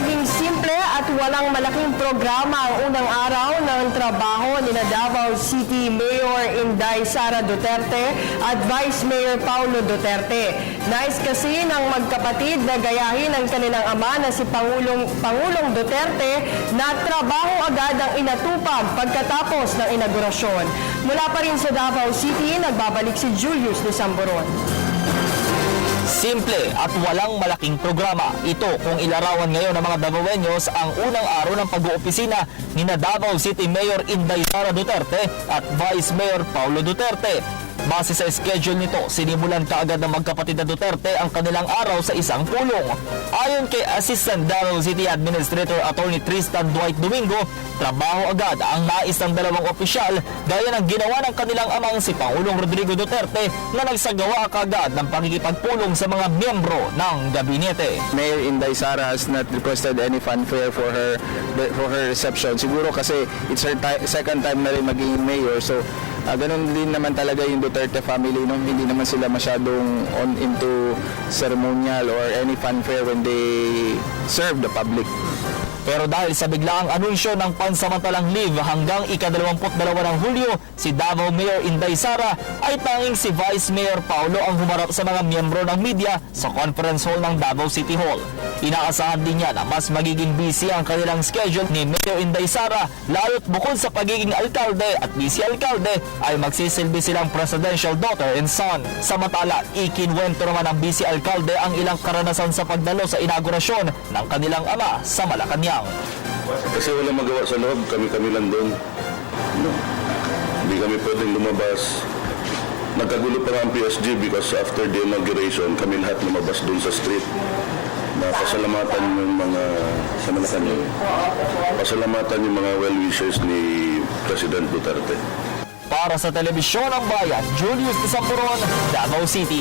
naging simple at walang malaking programa ang unang araw ng trabaho ni Davao City Mayor Inday Sara Duterte at Vice Mayor Paulo Duterte. Nais kasi ng magkapatid na gayahin ang kanilang ama na si Pangulong Duterte na trabaho agad ang inatupag pagkatapos ng inaugurasyon. Mula pa rin sa Davao City, nagbabalik si Julius de Samboron. Simple at walang malaking programa. Ito kung ilarawan ngayon ng mga Davaoeños ang unang araw ng pag-oopisina ni Davao City Mayor Inday Sara Duterte at Vice Mayor Paulo Duterte. Base sa schedule nito, sinimulan kaagad ng magkapatid na Duterte ang kanilang araw sa isang pulong. Ayon kay Assistant Davao City Administrator Attorney Tristan Dwight Domingo, trabaho agad ang nais ng dalawang opisyal gaya ng ginawa ng kanilang amang si Pangulong Rodrigo Duterte na nagsagawa kaagad ng pakikipagpulong sa mga miyembro ng gabinete. Mayor Inday Sara has not requested any fanfare for her reception. Siguro kasi it's her second time na rin maging mayor, so ganun din naman talaga yung Duterte family, no? Hindi naman sila masyadong into ceremonial or any fanfare when they serve the public. Pero dahil sa biglaang anunsyo ng pansamantalang leave hanggang ika-22 ng Hulyo, si Davao Mayor Inday Sara ay tanging si Vice Mayor Paulo ang humarap sa mga miyembro ng media sa conference hall ng Davao City Hall. Inaasahan din niya na mas magiging busy ang kanilang schedule ni Mayor Inday Sara, lalo't bukod sa pagiging alkalde at vice alkalde ay magsisilbi silang presidential daughter and son. Samantala, ikinwento naman ng vice alkalde ang ilang karanasan sa pagdalo sa inaugurasyon ng kanilang ama sa Malacanang. Kasi wala magawa sa loob, kami lang doon. Hindi kami pwedeng lumabas. Nagkagulo pa nga ang PSG because after the inauguration, kami lahat lumabas doon sa street. Pasalamatan yung mga sa Malacanang. Pasalamatan yung mga well-wishers ni President Duterte. Para sa Telebisyon ng Bayan, Julius de Samboron, Davao City.